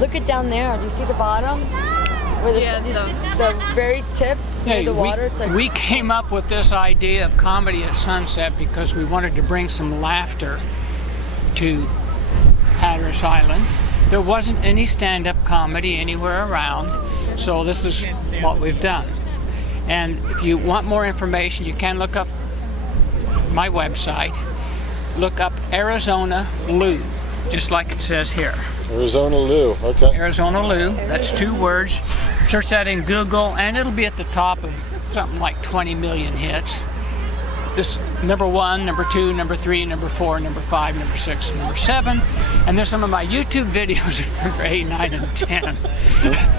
Look at down there. Do you see the bottom? Where the very tip near the water. It's like, we came up with this idea of comedy at sunset because we wanted to bring some laughter to Hatteras Island. There wasn't any stand-up comedy anywhere around, so this is what we've done. And if you want more information, you can look up my website. Look up Arizona Lou, just like it says here. Arizona Lou, okay. Arizona Lou, that's 2 words. Search that in Google and it'll be at the top of something like 20 million hits. This number 1, number 2, number 3, number 4, number 5, number 6, number 7. And there's some of my YouTube videos at number 8, 9, and 10.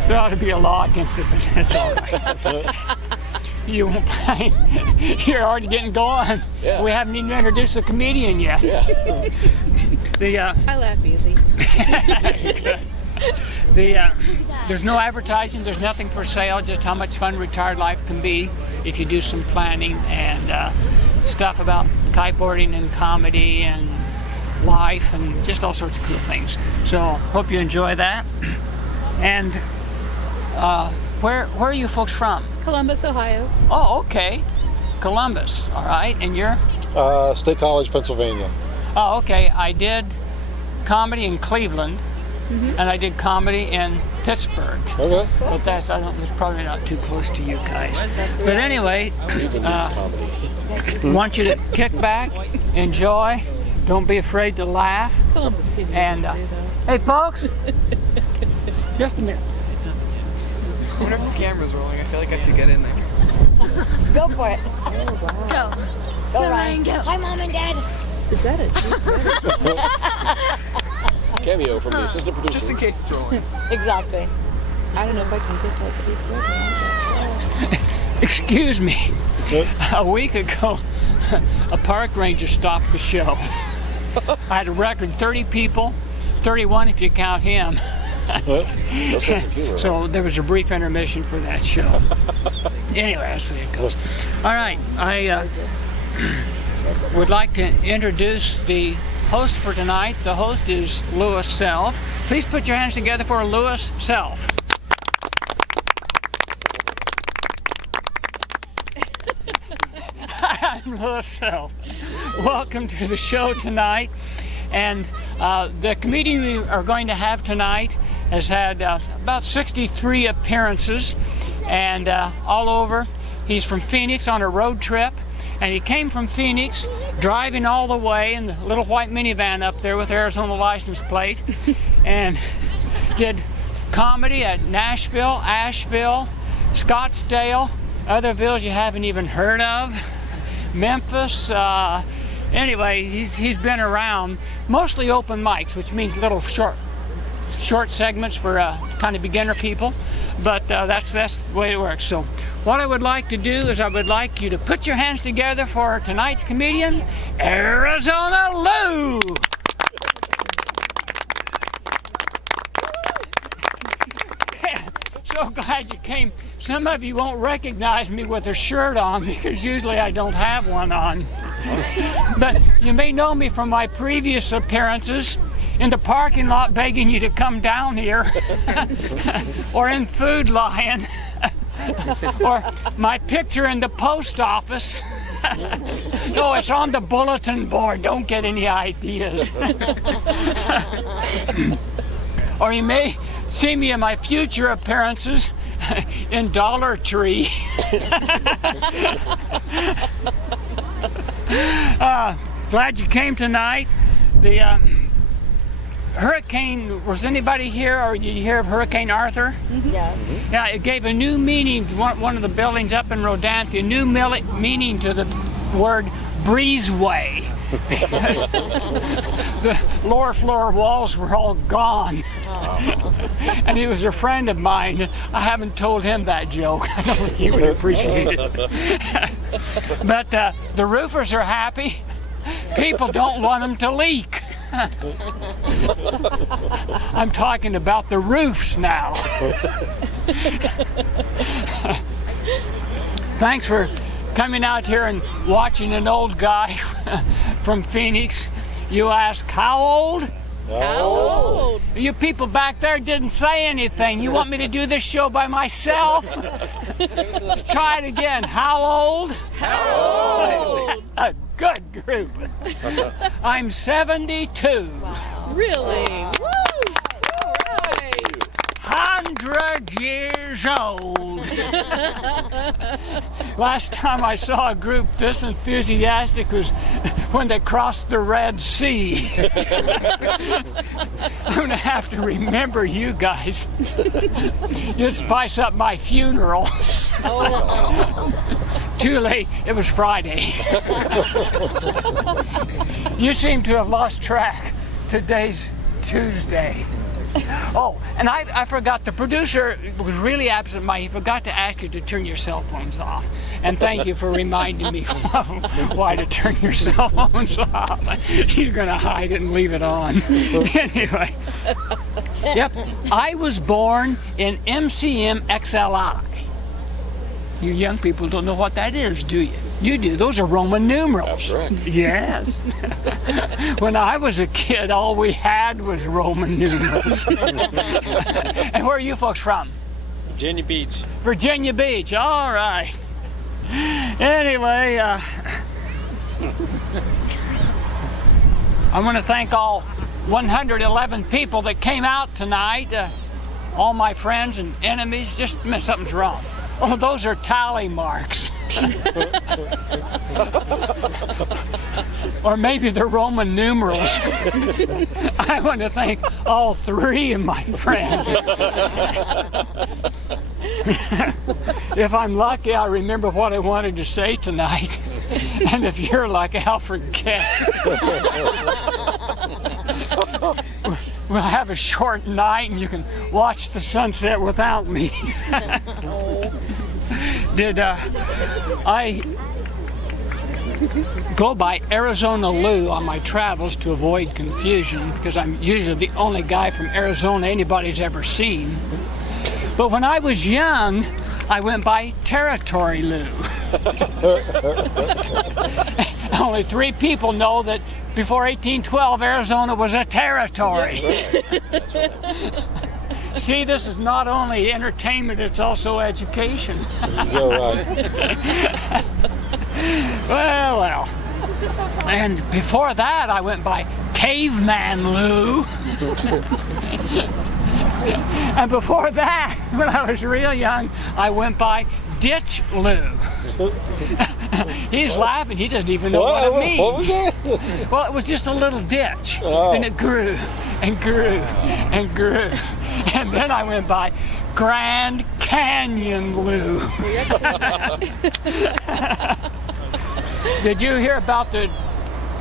There ought to be a law against it, but that's all right. You won't find, you're already getting going. Yeah. We haven't even introduced the comedian yet. Yeah. I laugh easy. There's no advertising, there's nothing for sale, just how much fun retired life can be if you do some planning and stuff about kiteboarding and comedy and life and just all sorts of cool things. So hope you enjoy that. And where are you folks from? Columbus, Ohio. Oh, okay. Columbus, all right. And you're? State College, Pennsylvania. Oh, okay. I did comedy in Cleveland, and I did comedy in Pittsburgh. Okay. But that's probably not too close to you guys. But anyway, want you to kick back, enjoy, don't be afraid to laugh. Columbus can use And it too, though. hey, folks, just a minute. I wonder if the camera's rolling. I feel like I should get in there. go for it. Go. Go, Ryan. Go. Hi, Mom and Dad. Is that a cheap Cameo from the assistant producer. Just in case it's rolling. Exactly. I don't know if I can get that deep. Excuse me. A week ago, a park ranger stopped the show. I had a record 30 people, 31 if you count him. No sense of humor. So there was a brief intermission for that show. Anyway, that's the way it goes. All right, I would like to introduce the host for tonight. The host is Louis Self. Please put your hands together for Louis Self. I'm Louis Self. Welcome to the show tonight. And the comedian we are going to have tonight has had about 63 appearances and all over. He's from Phoenix on a road trip, and he came from Phoenix driving all the way in the little white minivan up there with Arizona license plate, and did comedy at Nashville, Asheville, Scottsdale, other villas you haven't even heard of, Memphis. Anyway, he's been around, mostly open mics, which means little short segments for kind of beginner people, but that's the way it works. So what I would like to do is I would like you to put your hands together for tonight's comedian, Arizona Lou. So glad you came. Some of you won't recognize me with a shirt on because usually I don't have one on. But you may know me from my previous appearances in the parking lot begging you to come down here, or in Food Lion, or my picture in the post office. No, it's on the bulletin board. Don't get any ideas. Or you may see me in my future appearances in Dollar Tree. Glad you came tonight. The hurricane, was anybody here, or did you hear of Hurricane Arthur? Yes. Yeah, it gave a new meaning to one of the buildings up in Rodanthe, a new meaning to the word breezeway. The lower floor walls were all gone. And he was a friend of mine. I haven't told him that joke. I don't think he would appreciate it. But the roofers are happy. People don't want them to leak. I'm talking about the roofs now. Thanks for coming out here and watching an old guy from Phoenix. You ask, how old? How old? You people back there didn't say anything. You want me to do this show by myself? Let's try it again. How old? How old? A good group. I'm 72. Wow. Really? Woo! All right. 100 years old. Last time I saw a group this enthusiastic was when they crossed the Red Sea. I'm going to have to remember you guys. You'd spice up my funeral. Too late. It was Friday. You seem to have lost track. Today's Tuesday. Oh, and I forgot, the producer was really absent-minded. He forgot to ask you to turn your cell phones off. And thank you for reminding me why to turn your cell phones off. She's going to hide it and leave it on. Anyway. Yep, I was born in MCM XLI. You young people don't know what that is, do you? You do. Those are Roman numerals. That's right. Yes. When I was a kid, all we had was Roman numerals. And where are you folks from? Virginia Beach. Virginia Beach. All right. Anyway, I want to thank all 111 people that came out tonight. All my friends and enemies. Just something's wrong. Oh, those are tally marks. Or maybe they're Roman numerals. I want to thank all three of my friends. If I'm lucky, I'll remember what I wanted to say tonight. And if you're lucky, I'll forget. We'll have a short night and you can watch the sunset without me. Did I go by Arizona Lou on my travels to avoid confusion, because I'm usually the only guy from Arizona anybody's ever seen. But when I was young, I went by Territory Lou. Only 3 people know that before 1812, Arizona was a territory. That's right. See, this is not only entertainment, it's also education. You're right. Well. And before that, I went by Caveman Lou. And before that, when I was real young, I went by Ditch Lou. He's laughing. He doesn't even know what it means. What was that? Well, it was just a little ditch. Oh. And it grew and grew and grew. And then I went by Grand Canyon Lou. Did you hear about the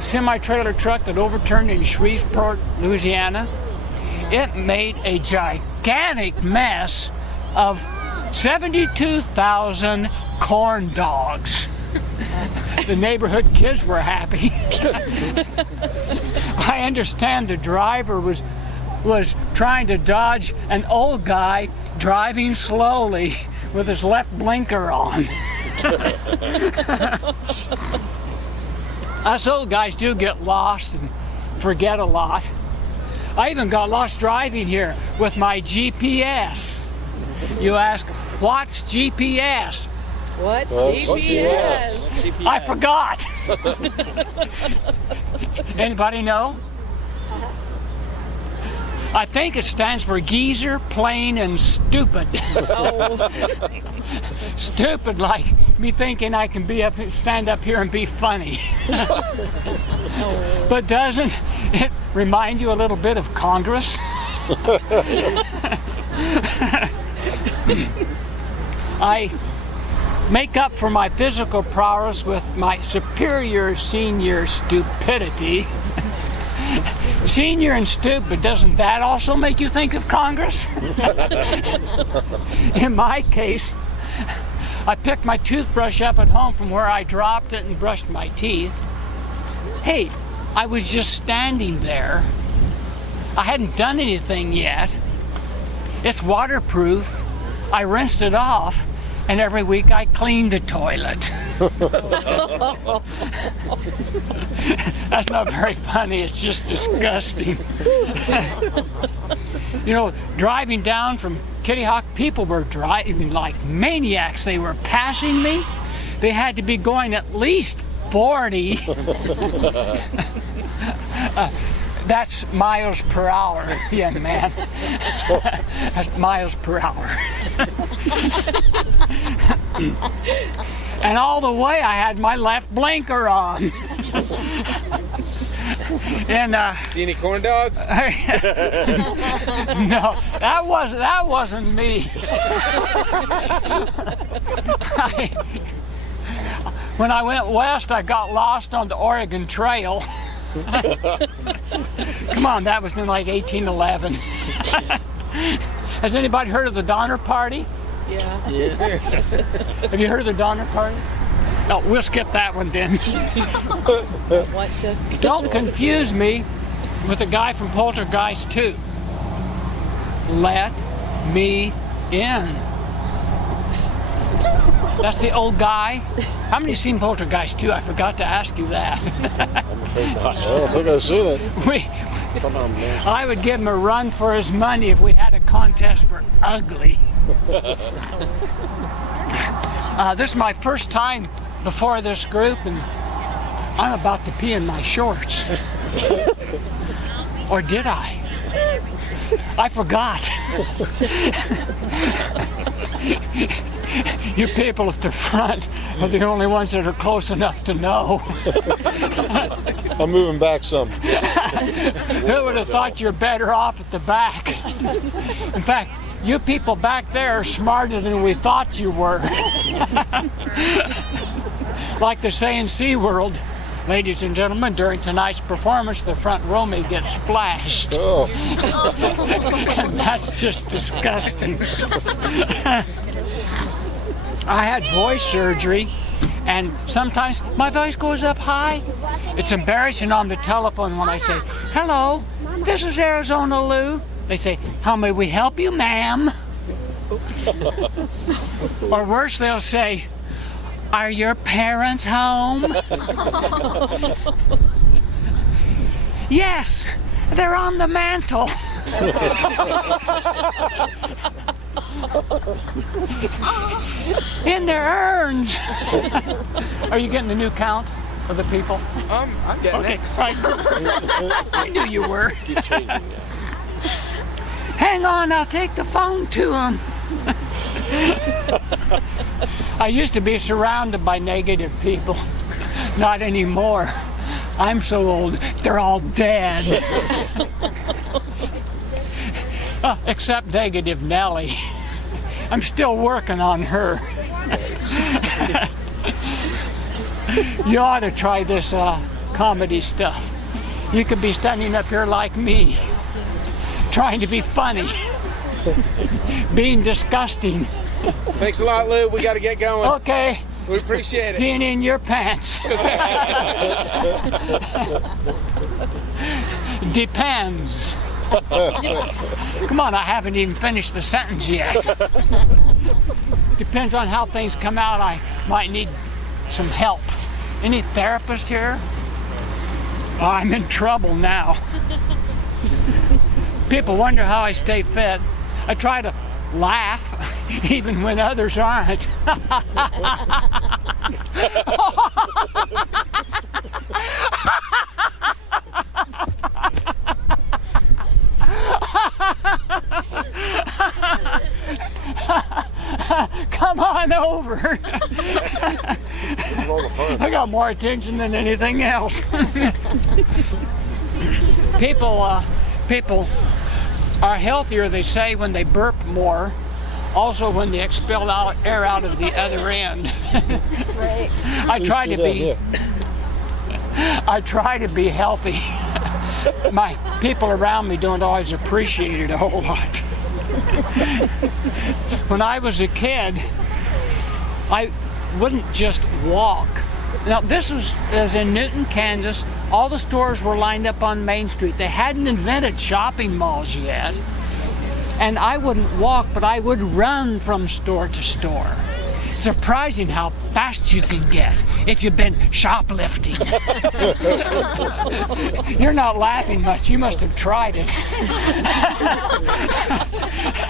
semi-trailer truck that overturned in Shreveport, Louisiana? It made a gigantic mess of 72,000 corn dogs. The neighborhood kids were happy. I understand the driver was trying to dodge an old guy driving slowly with his left blinker on. Us old guys do get lost and forget a lot. I even got lost driving here with my GPS. You ask, what's GPS? What's What's GPS? GPS? I forgot. Anybody know? I think it stands for geezer, plain, and stupid. Oh. Stupid, like me thinking I can stand up here and be funny. But doesn't it remind you a little bit of Congress? I make up for my physical prowess with my superior senior stupidity. Senior and stupid, doesn't that also make you think of Congress? In my case, I picked my toothbrush up at home from where I dropped it and brushed my teeth. Hey, I was just standing there. I hadn't done anything yet. It's waterproof. I rinsed it off, and every week I clean the toilet. That's not very funny, it's just disgusting. You know, driving down from Kitty Hawk, people were driving like maniacs. They were passing me. They had to be going at least 40. That's miles per hour, young man. That's miles per hour. And all the way I had my left blinker on. And See any corn dogs? no, that wasn't me. When I went west, I got lost on the Oregon Trail. Come on, that was in like 1811. Has anybody heard of the Donner Party? Yeah. Have you heard of the Donner Party? No, we'll skip that one then. What to? Don't confuse me with the guy from Poltergeist 2. Let me in. That's the old guy. How many seen Poltergeist 2? I forgot to ask you that. I'm afraid not. I don't think I've seen it. I would give him a run for his money if we had a contest for ugly. This is my first time before this group, and I'm about to pee in my shorts. Or did I? I forgot. You people at the front are the only ones that are close enough to know. I'm moving back some. Who would have thought you're better off at the back? In fact, you people back there are smarter than we thought you were. Like they say in SeaWorld, ladies and gentlemen, during tonight's performance, the front row may get splashed. Oh. And that's just disgusting. I had voice surgery, and sometimes my voice goes up high. It's embarrassing on the telephone when I say, "Hello, this is Arizona Lou." They say, "How may we help you, ma'am?" Or worse, they'll say, "Are your parents home?" "Yes, they're on the mantle." In their urns. Are you getting the new count of the people? I'm getting Okay, it. right. I knew you were. Keep changing that. Hang on, I'll take the phone to them. I used to be surrounded by negative people. Not anymore. I'm so old, they're all dead. Except negative Nellie. I'm still working on her. You ought to try this comedy stuff. You could be standing up here like me, trying to be funny, being disgusting. Thanks a lot, Lou. We got to get going. Okay. We appreciate it. Peeing in your pants. Depends. Come on, I haven't even finished the sentence yet. Depends on how things come out. I might need some help. Any therapist here? Oh, I'm in trouble now. People wonder how I stay fit. I try to laugh even when others aren't. Come on over. I got more attention than anything else. People are healthier, they say, when they burp more. Also, when they expel air out of the other end. Right. I try to be healthy. My people around me don't always appreciate it a whole lot. When I was a kid, I wouldn't just walk. Now this was in Newton, Kansas. All the stores were lined up on Main Street. They hadn't invented shopping malls yet. And I wouldn't walk, but I would run from store to store. surprising how fast you can get if you've been shoplifting. You're not laughing much. You must have tried it.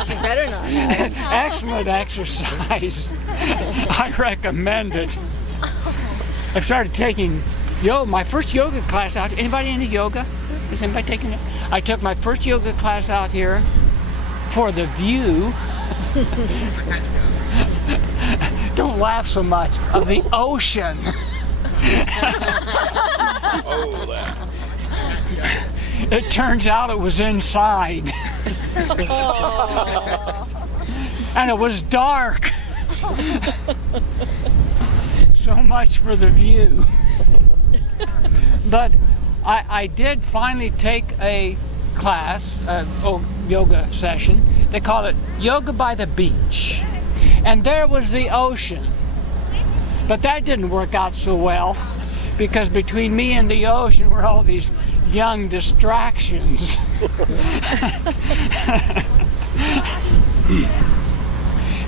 She better not have. Excellent exercise. I recommend it. I started taking my first yoga class out. Anybody into yoga? Is anybody taking it? I took my first yoga class out here for the view. Don't laugh so much. Of the ocean. It turns out it was inside. And it was dark. So much for the view. But I did finally take a class, yoga session. They call it Yoga by the Beach. And there was the ocean. But that didn't work out so well, because between me and the ocean were all these young distractions.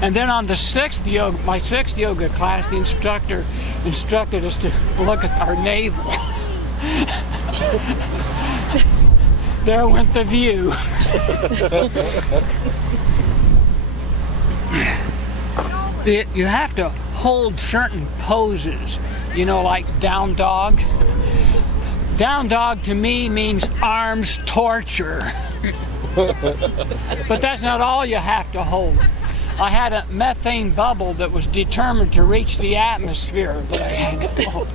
And then on the my sixth yoga class, the instructor instructed us to look at our navel. There went the view. You have to hold certain poses, like down dog. Down dog to me means arms torture. But that's not all you have to hold. I had a methane bubble that was determined to reach the atmosphere that I had to hold.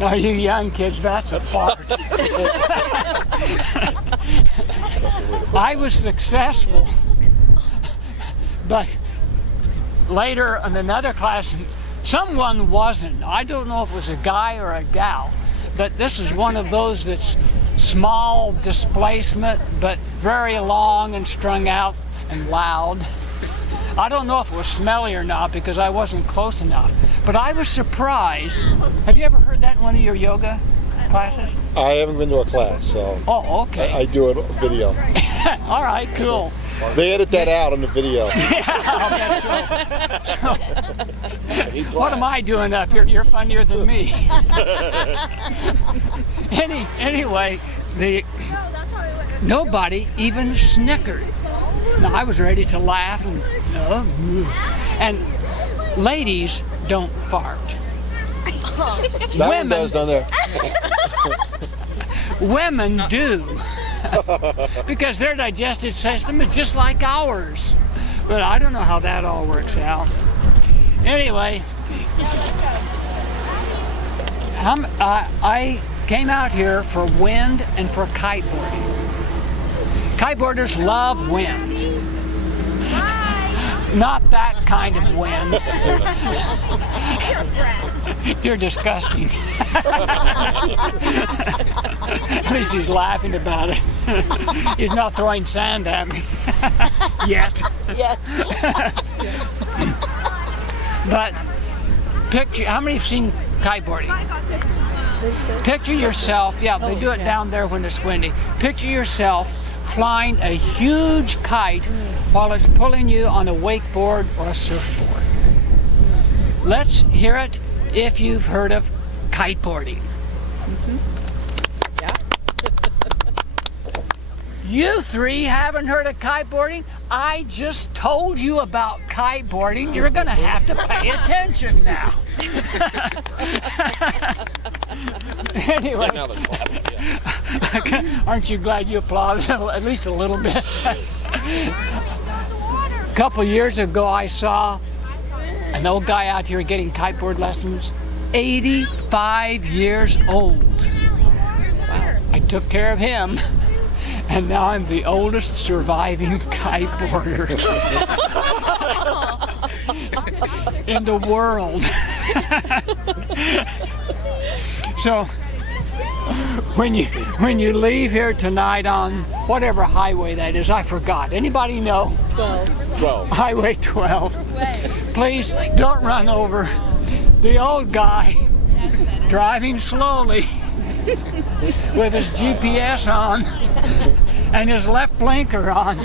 Now, you young kids, that's a fart. I was successful, but later in another class, someone wasn't. I don't know if it was a guy or a gal, but this is one of those that's small displacement, but very long and strung out and loud. I don't know if it was smelly or not because I wasn't close enough, but I was surprised. Have you ever heard that in one of your yoga classes? I haven't been to a class, so. Oh, okay. I do a video. All right, cool. They edit that out on the video. Yeah, I'll bet so. What am I doing up here? You're funnier than me. Anyway, nobody even snickered. Now, I was ready to laugh and ladies don't fart. That one does down there. Women do. Because their digestive system is just like ours. But I don't know how that all works out. Anyway, I came out here for wind and for kiteboarding. Kiteboarders love wind. Not that kind of wind. You're disgusting. At least he's laughing about it. He's not throwing sand at me. Yet. Yes. But picture, how many have seen kiteboarding? Picture yourself, yeah, they do it down there when it's windy. Picture yourself flying a huge kite while it's pulling you on a wakeboard or a surfboard. Let's hear it if you've heard of kiteboarding. Mm-hmm. Yeah. You three haven't heard of kiteboarding? I just told you about kiteboarding. You're going to have to pay attention now. Anyway, aren't you glad you applauded at least a little bit? A couple years ago, I saw an old guy out here getting kiteboard lessons, 85 years old. Wow. I took care of him, and now I'm the oldest surviving kiteboarder in the world. So when you leave here tonight on whatever highway that is, I forgot. Anybody know? 12. Highway 12. Please don't run over the old guy driving slowly with his GPS on and his left blinker on,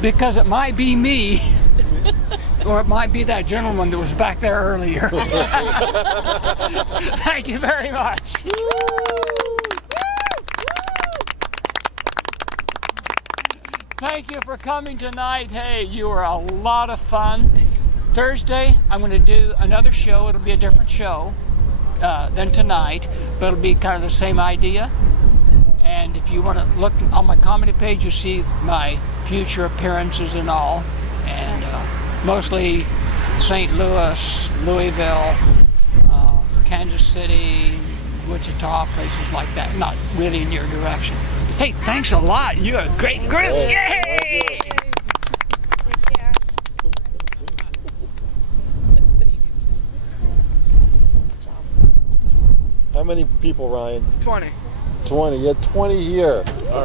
because it might be me. Or it might be that gentleman that was back there earlier. Thank you very much. Thank you for coming tonight. Hey, you were a lot of fun. Thursday, I'm going to do another show. It'll be a different show than tonight, but it'll be kind of the same idea. And if you want to look on my comedy page, you'll see my future appearances and all. And mostly St. Louis, Louisville, Kansas City, Wichita, places like that. Not really in your direction. Hey, thanks a lot. You're a great group. Yay! How many people, Ryan? 20. 20. You had 20 here. All right.